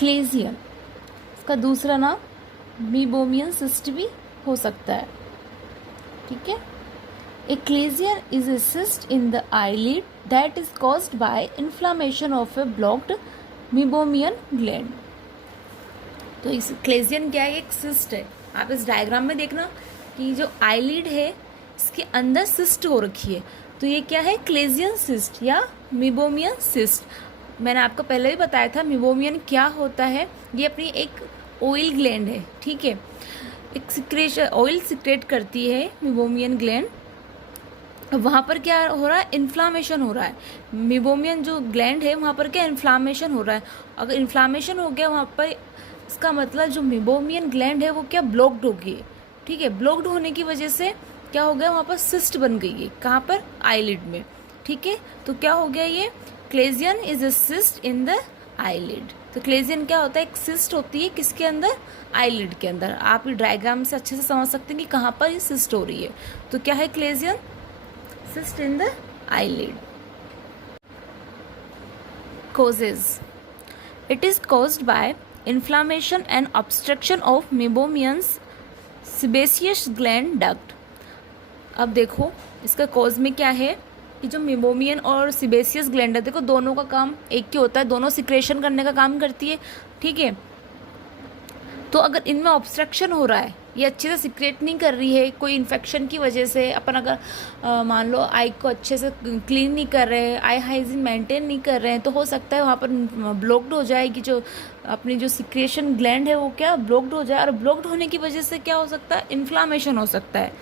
Claisen, इसका दूसरा नाम मीबोमियन सिस्ट भी हो सकता है। ठीक है, a chalazion is a cyst in the eyelid that is caused by inflammation of a blocked meibomian gland. तो इस क्लेजियन क्या है? एक सिस्ट है। आप इस डायग्राम में देखना कि जो आईलिड है इसके अंदर सिस्ट हो रखी है, तो ये क्या है? क्लेजियन सिस्ट या मीबोमियन सिस्ट। मैंने आपको पहले भी बताया था मीबोमियन क्या होता है। ये अपनी एक ऑयल ग्लैंड है। ठीक है, एक सिक्रेशन ऑयल सिक्रेट करती है मीबोमियन ग्लैंड। वहाँ पर क्या हो रहा है? इन्फ्लामेशन हो रहा है। मीबोमियन जो ग्लैंड है वहाँ पर क्या इन्फ्लामेशन हो रहा है। अगर इन्फ्लामेशन हो गया वहाँ पर, इसका मतलब जो मीबोमियन ग्लैंड है वो क्या ब्लॉक्ड हो गई है। ठीक है, ब्लॉक्ड होने की वजह से क्या हो गया? वहाँ पर सिस्ट बन गई है। कहाँ पर? आईलिड में। ठीक है, तो क्या हो गया? ये Claisen is a cyst in the eyelid. तो क्लेजियन क्या होता है? एक सिस्ट होती है किसके अंदर? आईलिड के अंदर। आप डायग्राम से अच्छे से समझ सकते हैं कि कहाँ पर ये सिस्ट हो रही है। तो क्या है Claisen? Cyst in the eyelid. Causes. It is caused by inflammation and obstruction of Meibomian's sebaceous gland duct. अब देखो इसका कॉज में क्या है कि जो मीबोमियन और सिबेसियस ग्लैंड है, देखो दोनों का काम एक ही होता है, दोनों सिक्रेशन करने का काम करती है। ठीक है, तो अगर इनमें ऑब्स्ट्रक्शन हो रहा है, ये अच्छे से सिक्रेट नहीं कर रही है, कोई इन्फेक्शन की वजह से, अपन अगर मान लो आई को अच्छे से क्लीन नहीं कर रहे हैं, आई हाइजीन मेंटेन नहीं कर रहे हैं, तो हो सकता है वहाँ पर ब्लॉक्ड हो जाएगी। जो अपनी जो सिक्रेशन ग्लैंड है वो क्या ब्लॉक्ड हो जाए, और ब्लॉक्ड होने की वजह से क्या हो सकता है? इन्फ्लामेशन हो सकता है।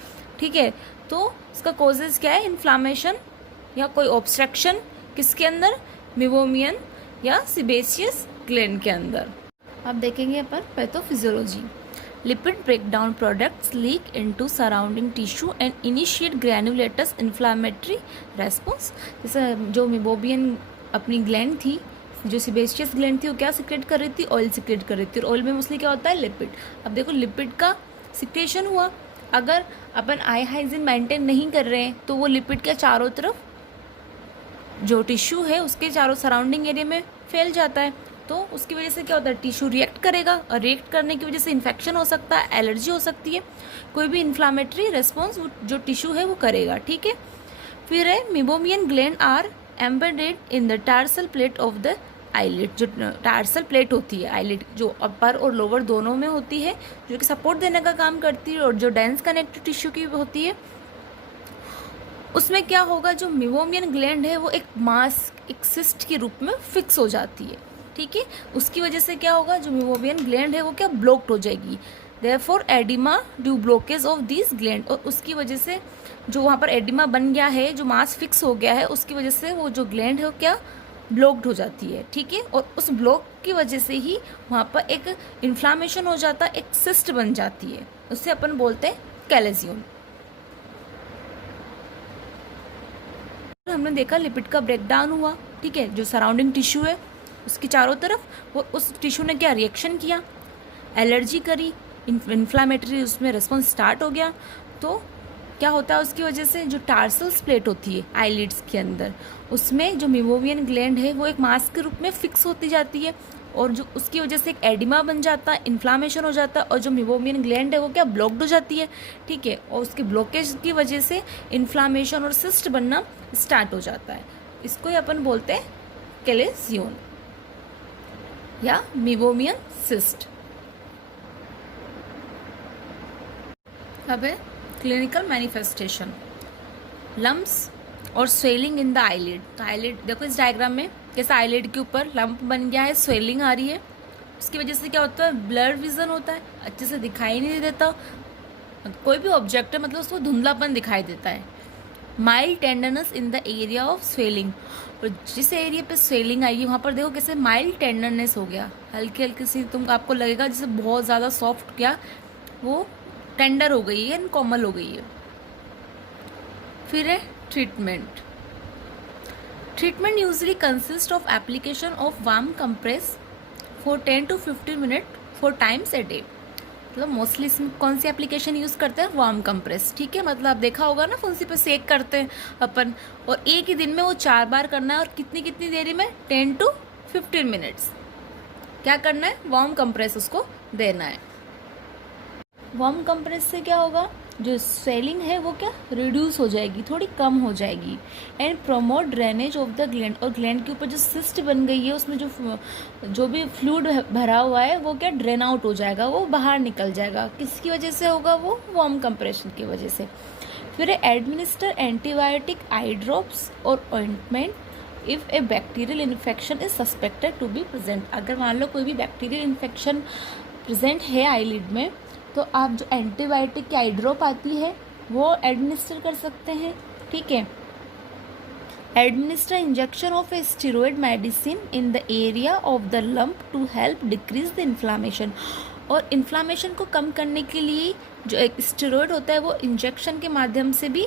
ठीक है, तो इसका कॉजेज क्या है? इन्फ्लामेशन या कोई ऑब्स्ट्रक्शन किसके अंदर? मीबोमियन या सिबेसियस ग्लैंड के अंदर। अब देखेंगे अपन pathophysiology. Lipid breakdown products leak into surrounding tissue and initiate granulomatous inflammatory response. जैसे जो मीबोमियन अपनी ग्लैंड थी, जो सिबेशियस ग्लैंड थी, वो क्या सिक्रेट कर रही थी? ऑयल सिक्रेट कर रही थी। और ऑयल में मोस्टली क्या होता है? लिपिड। अब देखो लिपिड का सिक्रेशन हुआ, अगर अपन आई हाइजीन मेंटेन नहीं कर रहे हैं तो वो लिपिड के चारों तरफ जो टिश्यू है उसके चारों सराउंडिंग एरिया में फैल जाता है। तो उसकी वजह से क्या होता है? टिश्यू रिएक्ट करेगा, और रिएक्ट करने की वजह से इन्फेक्शन हो सकता है, एलर्जी हो सकती है, कोई भी इन्फ्लामेटरी रेस्पॉन्स जो टिश्यू है वो करेगा। ठीक है, फिर है meibomian gland are embedded in the tarsal plate of the eyelid. जो टार्सल प्लेट होती है आईलिड, जो अपर और लोअर दोनों में होती है, जो कि सपोर्ट देने का काम करती है, और जो डेंस कनेक्टिव टिश्यू की होती है, उसमें क्या होगा? जो मीबोमियन ग्लैंड है वो एक मास, एक सिस्ट के रूप में फिक्स हो जाती है। ठीक है, उसकी वजह से क्या होगा? जो मीबोमियन ग्लैंड है वो क्या ब्लॉक्ड हो जाएगी। Therefore oedema due blockage of this gland. और उसकी वजह से जो वहाँ पर एडिमा बन गया है, जो मास फिक्स हो गया है, उसकी वजह से वो जो ग्लैंड है वो क्या ब्लॉक्ड हो जाती है। ठीक है, और उस ब्लॉक की वजह से ही वहाँ पर एक इन्फ्लामेशन हो जाता है, एक सिस्ट बन जाती है, उससे अपन बोलते हैं कैलेजियन। हमने देखा लिपिड का ब्रेकडाउन हुआ। ठीक है, जो सराउंडिंग टिश्यू है उसके चारों तरफ, वो उस टिश्यू ने क्या रिएक्शन किया, एलर्जी करी, इन्फ्लामेटरी उसमें रिस्पॉन्स स्टार्ट हो गया। तो क्या होता है? उसकी वजह से जो टार्सल्स प्लेट होती है आईलिड्स के अंदर, उसमें जो मीबोमियन ग्लैंड है वो एक मास के रूप में फिक्स होती जाती है, और जो उसकी वजह से एक एडिमा बन जाता है, इन्फ्लामेशन हो जाता है, और जो मीबोमियन ग्लैंड है वो क्या ब्लॉक्ड हो जाती है। ठीक है, और उसके ब्लॉकेज की वजह से इन्फ्लामेशन और सिस्ट बनना स्टार्ट हो जाता है। इसको ही अपन बोलते हैं कैलेजियन या मीबोमियन सिस्ट। अब है क्लिनिकल मैनिफेस्टेशन। लम्प्स और स्वेलिंग इन द आईलिड। तो आईलिड देखो इस डायग्राम में कैसे आईलिड के ऊपर लंप बन गया है, स्वेलिंग आ रही है, उसकी वजह से क्या होता है? ब्लड विजन होता है, अच्छे से दिखाई नहीं देता, कोई भी ऑब्जेक्ट है मतलब उसको धुंधलापन दिखाई देता है। Mild tenderness in the area of swelling. और जिस एरिया पे स्वेलिंग आएगी वहाँ पर देखो कैसे माइल्ड टेंडरनेस हो गया, हल्की हल्की सी, तुम आपको लगेगा जैसे बहुत ज़्यादा सॉफ्ट क्या वो टेंडर हो गई है, कोमल हो गई है। फिर है treatment. Treatment usually consist of application of warm compress for 10 to 15 minute 4 times a day। मतलब मोस्टली इसमें कौन सी एप्लीकेशन यूज़ करते हैं? Warm compress. ठीक है, मतलब आप देखा होगा ना फुंसी पे सेक करते हैं अपन, और एक ही दिन में वो 4 बार करना है, और कितनी कितनी देरी में? 10 to 15 मिनट्स। क्या करना है, वार्म कंप्रेस उसको देना है। वार्म कंप्रेस से क्या होगा, जो स्वेलिंग है वो क्या रिड्यूस हो जाएगी, थोड़ी कम हो जाएगी। And promote drainage of the gland, और ग्लैंड के ऊपर जो सिस्ट बन गई है उसमें जो भी फ्लूइड भरा हुआ है वो क्या ड्रेन आउट हो जाएगा, वो बाहर निकल जाएगा। किसकी वजह से होगा, वो वार्म कंप्रेशन की वजह से। फिर एडमिनिस्टर एंटीबायोटिक आई ड्रॉप्स और ointment if a bacterial infection is suspected to be present. अगर मान लो कोई भी बैक्टीरियल इन्फेक्शन प्रेजेंट है आईलिड में, तो आप जो एंटीबायोटिक की आई ड्रॉप आती है वो एडमिनिस्टर कर सकते हैं। ठीक है। Administer injection of a steroid medicine in the area of the lump to help decrease the inflammation. और इन्फ्लामेशन को कम करने के लिए जो एक स्टेरॉइड होता है वो इंजेक्शन के माध्यम से भी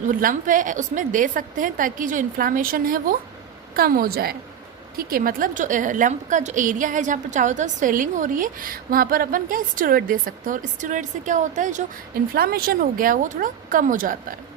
वो लंप है उसमें दे सकते हैं, ताकि जो इन्फ्लामेशन है वो कम हो जाए। ठीक है, मतलब जो लंप का जो एरिया है जहाँ पर चारों तरफ स्वेलिंग हो रही है वहाँ पर अपन क्या स्टेरॉइड दे सकते हैं, और स्टेरॉइड से क्या होता है, जो इन्फ्लामेशन हो गया वो थोड़ा कम हो जाता है।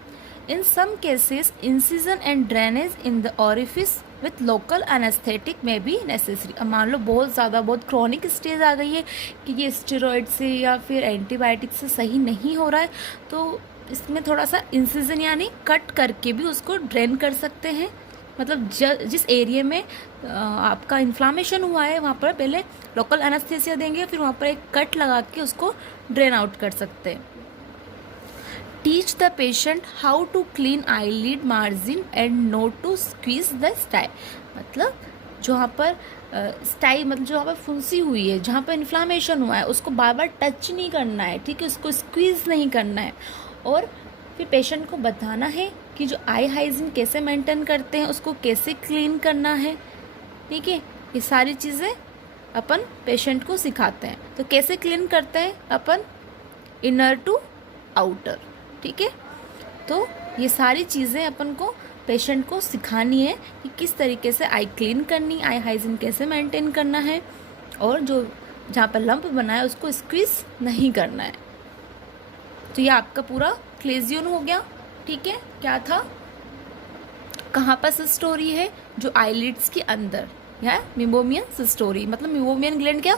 In some cases incision and drainage in the orifice with local anaesthetic में भी नेसेसरी। अब मान लो बहुत ज़्यादा बहुत क्रॉनिक स्टेज आ गई है कि ये स्टेरॉइड से या फिर एंटीबायोटिक से सही नहीं हो रहा है, तो इसमें थोड़ा सा इंसिजन यानी कट करके भी उसको ड्रेन कर सकते हैं। मतलब जिस एरिया में आपका इन्फ्लामेशन हुआ है वहाँ पर पहले लोकल एनेस्थेसिया देंगे, फिर वहाँ पर एक कट लगा के उसको ड्रेन आउट कर सकते हैं। Teach the patient how to clean eyelid margin and not to squeeze the stye. मतलब जहाँ पर स्टाई मतलब जो वहाँ पर फुंसी हुई है, जहाँ पर इन्फ्लामेशन हुआ है, उसको बार बार टच नहीं करना है। ठीक है, उसको स्क्वीज़ नहीं करना है। और फिर पेशेंट को बताना है कि जो आई हाइजीन कैसे मेंटेन करते हैं, उसको कैसे क्लीन करना है। ठीक है, ये सारी चीज़ें अपन पेशेंट को सिखाते हैं। तो कैसे क्लीन करते हैं अपन, इनर टू आउटर। ठीक है, तो ये सारी चीज़ें अपन को पेशेंट को सिखानी है कि किस तरीके से आई क्लीन करनी, आई हाइजीन कैसे मेंटेन करना है, और जो जहाँ पर लंप बना है उसको स्क्वीज नहीं करना है। तो ये आपका पूरा क्लेजियन हो गया। ठीक है, क्या था, कहाँ पर सिस्ट हो रही है, जो आईलिड्स के अंदर है मिबोमियन सिस्ट हो रही, मतलब मिबोमियन ग्लैंड क्या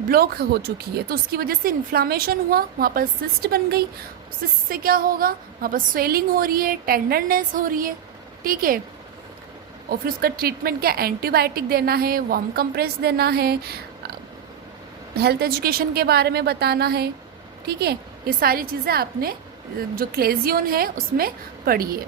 ब्लॉक हो चुकी है, तो उसकी वजह से इन्फ्लामेशन हुआ, वहाँ पर सिस्ट बन गई। सिस्ट से क्या होगा, वहाँ पर स्वेलिंग हो रही है, टेंडरनेस हो रही है। ठीक है, और फिर उसका ट्रीटमेंट क्या, एंटीबायोटिक देना है, वार्म कंप्रेस देना है, हेल्थ एजुकेशन के बारे में बताना है। ठीक है, ये सारी चीज़ें आपने जो क्लेजियन है उसमें पढ़ी है।